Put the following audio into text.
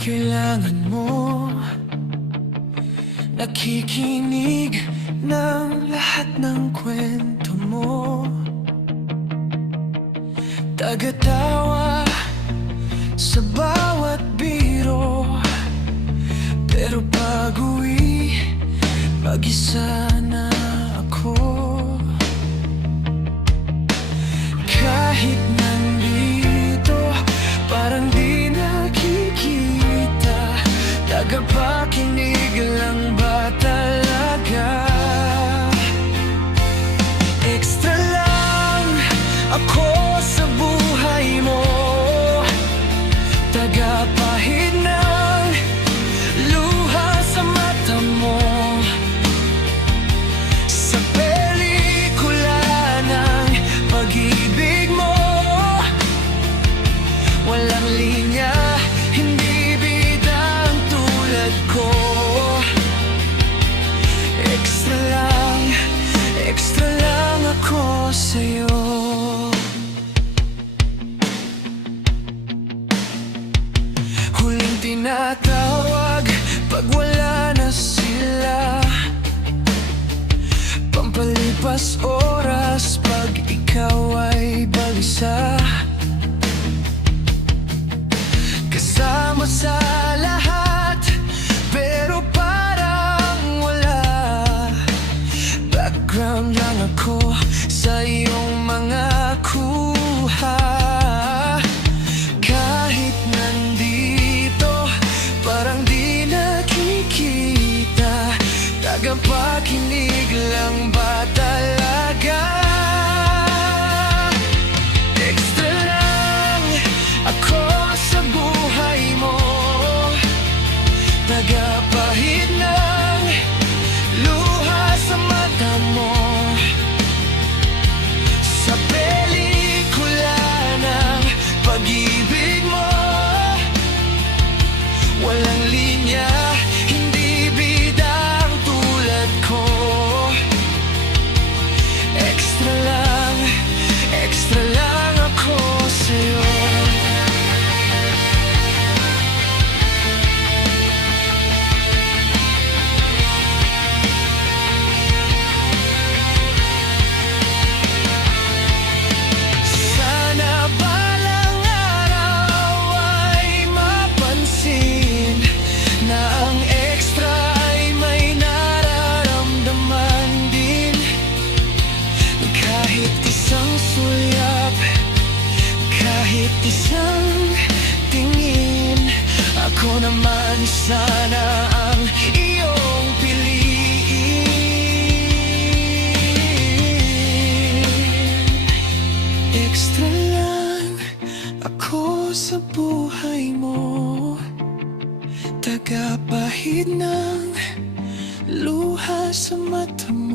kailangan mo. Nakikinig ng lahat ng kwento mo. Tagatawa sa bawat biro, pero pag-uwi, mag-isa na ako. Kahit nandito, parang di nakikita. Tagapakinig lang ba talaga? Extra lang ako sa buhay mo. Tagapahid ng luha sa mata mo. Sa pelikula ng pag-ibig mo, walang linya, hindi bidang tulad ko. Extra lang ako sa'yo. Huling tinatawag pag wala na sila, pampalipas oras pag ikaw ay balisa. Kasama sa lahat, pero parang wala. Background lang ako sa iyong mga kuha. Kahit nandito, parang di nakikita. Tagapakinig lang ba talaga? Extra lang ako sa buhay mo. Tagapahid ng luha sa mata mo. Sa pelikula ng pag-ibig mo, walang linya, hindi bidang tulad ko. Extra lang ako sa'yo. Sana balang araw ay mapansin na ang extra ay may nararamdaman din. Kahit isang sulyap, kahit isang tingin, ako naman sana ang iyong piliin. Extra lang ako sa buhay mo. Tagapahid ng luha sa mata mo.